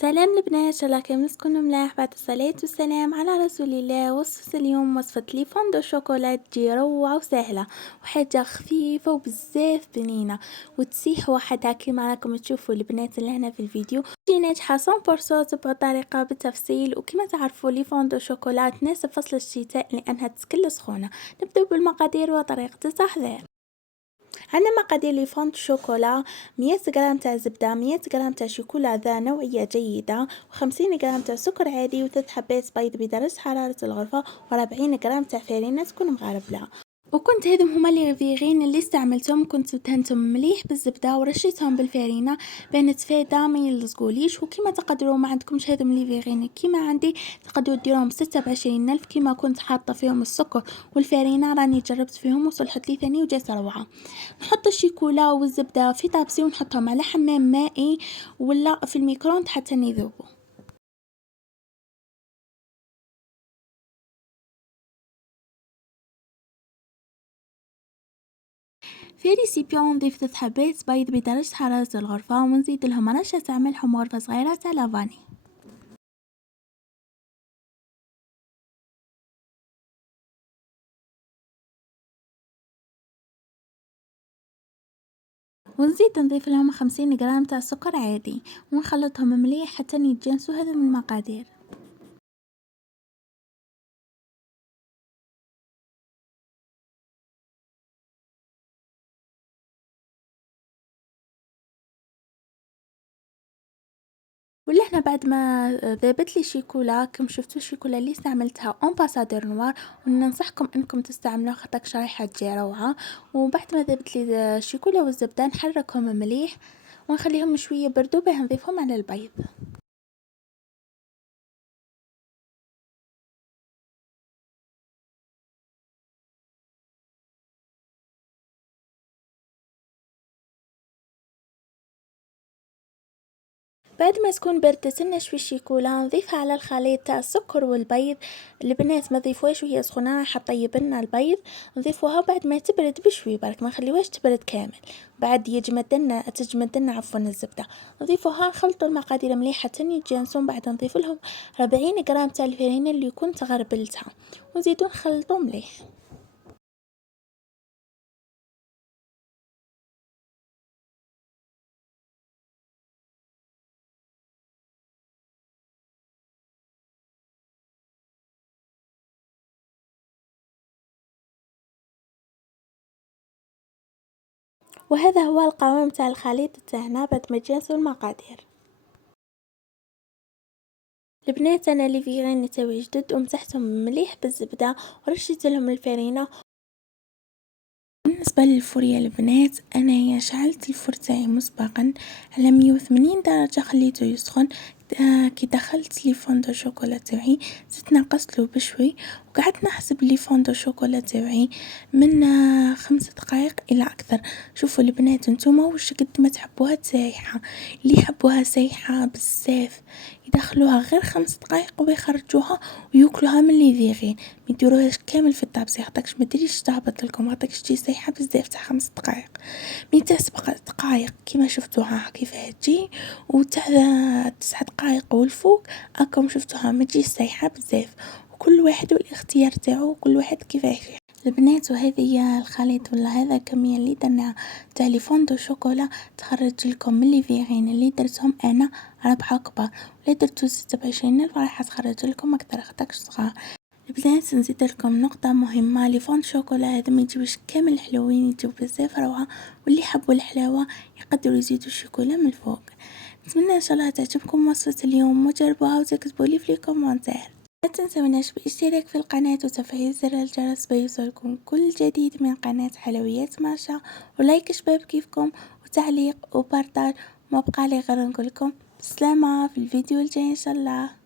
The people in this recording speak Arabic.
سلام البنات، ان شاء الله كامل تكونوا ملاح. بعد الصلاة والسلام على رسول الله. وصفة اليوم وصفة لي فوندو شوكولا، تجي روعة وسهلة وحاجة خفيفة وبزاف بنينة وتسيح وحدها كيما راكم تشوفوا البنات اللي هنا في الفيديو. تجي ناجحة 100%. تبعوا الطريقة بالتفصيل، وكما تعرفوا لي فوندو شوكولا تناسب فصل الشتاء لانها تسكل سخونة. نبدأ بالمقادير وطريقة التحضير. عندنا مقادير لفوند شوكولا: 100 غرام تاع زبدة، 100 غرام تاع شوكولاتة نوعية جيدة، و50 غرام تاع سكر عادي، وثلاث حبات بيض بدرجة حرارة الغرفة، و40 غرام تاع فرينة تكون مغربلة. وكنت هذم هما لي ريفيغين اللي استعملتهم، كنت دهنتهم مليح بالزبده ورشيتهم بالفارينه بين تفاده ما يلصقوليش. وكما تقدروا ما عندكمش هذم لي فيغين كيما عندي تقدروا ديروهم 26 الف كيما كنت حاطه فيهم السكر والفارينه. راني جربت فيهم وصلحت لي ثاني وجات روعه. نحط الشيكولا والزبده في طابسي ونحطهم على حمام مائي ولا في الميكرووند حتى يذوبوا. في ريسيبيون نضيف 3 حبات بيض بدرجة حرارة الغرفة، ونزيد لهم رشة تاع ملح وغرفة صغيرة تاع لافاني. ونزيد نضيف لهم 50 غرام تاع سكر عادي، ونخلطهم مليح حتى يتجانسوا هذا من المقادير. ولا هنا بعد ما ذابت لي شيكولا، كم شفتوا الشيكولا اللي استعملتها اون باسادور نوار، وننصحكم انكم تستعملوها خاطر شريحه تجي روعه. وبعد ما ذابت لي الشيكولا والزبده نحركهم مليح ونخليهم شويه بردوا باه نضيفهم على البيض. بعد ما تكون بردت لنا شوي الشيكولا نضيفها على الخليط تاع السكر والبيض. البنات ما تضيفوهاش وهي سخونه راح تطيب لنا البيض، نضيفوها بعد ما تبرد بشوي برك، ما نخليوهاش تبرد كامل. بعد تجمد لنا عفوا الزبده، نضيفوها نخلطوا المقادير مليح حتى يتجانسون. بعد نضيف لهم 40 غرام تاع الفرينه اللي كنت غربلتها، ونزيدو نخلطوا مليح. وهذا هو القوام تاع الخليط تاعنا بعد ما تجانسوا المقادير. البنات انا اللي فيغان تاوي جدد ومسحتهم مليح بالزبده ورشيت لهم الفرينه. بالنسبه للفور يا البنات، انا شعلت الفور تاعي مسبقا على 180 درجه، خليته يسخن. كي دخلت لي فوندو شوكولا تاعي زدت نقصت له بشوي، وقعدت نحسب لي فوندو شوكولا تاعي من 5 دقائق الى اكثر. شوفوا البنات نتوما واش قد ما تحبوها سايحه، اللي يحبوها سايحه بزاف يدخلوها غير 5 دقائق ويخرجوها وياكلوها من لي فيغين. ما يديروهاش كامل في الطابسي خاطرش ما ديريش تهبط لكم، خاطرش تجي سايحه بزاف تاع 5 دقائق. من تاع 7 دقائق كيما شفتوها كيفاه تجي، وتاع 9 دقائق والفوق راكم شفتوها ما تجيش سايحه بزاف. وكل واحد والاختيار تاعو، وكل واحد كيفاه يحب. البنات وهذه هي الخليط ولا هذا الكميه اللي درنا تاع لي فوندو شوكولا تخرج لكم من لي فيغين اللي درتهم انا 4 كبار، ولا درتو 26 الف راح تخرج لكم اكثر خاطرش صغار. البنات نزيد لكم نقطة مهمة: لي فوند شوكولا هذا ما يجيوش كامل حلوين، يجيو بزاف روعة، واللي يحبوا الحلاوة يقدروا يزيدوا الشوكولا من الفوق. نتمنى ان شاء الله تعجبكم وصفة اليوم وجربوها وتكتبوا لي في الكومنتات. لا تنسوناش بالاشتراك في القناة وتفعيل زر الجرس بيوصلكم كل جديد من قناة حلويات ماشا، ولايك شباب كيفكم، وتعليق وبارتاج. ما بقى لي غير نقولكم بسلامة في الفيديو الجاي ان شاء الله.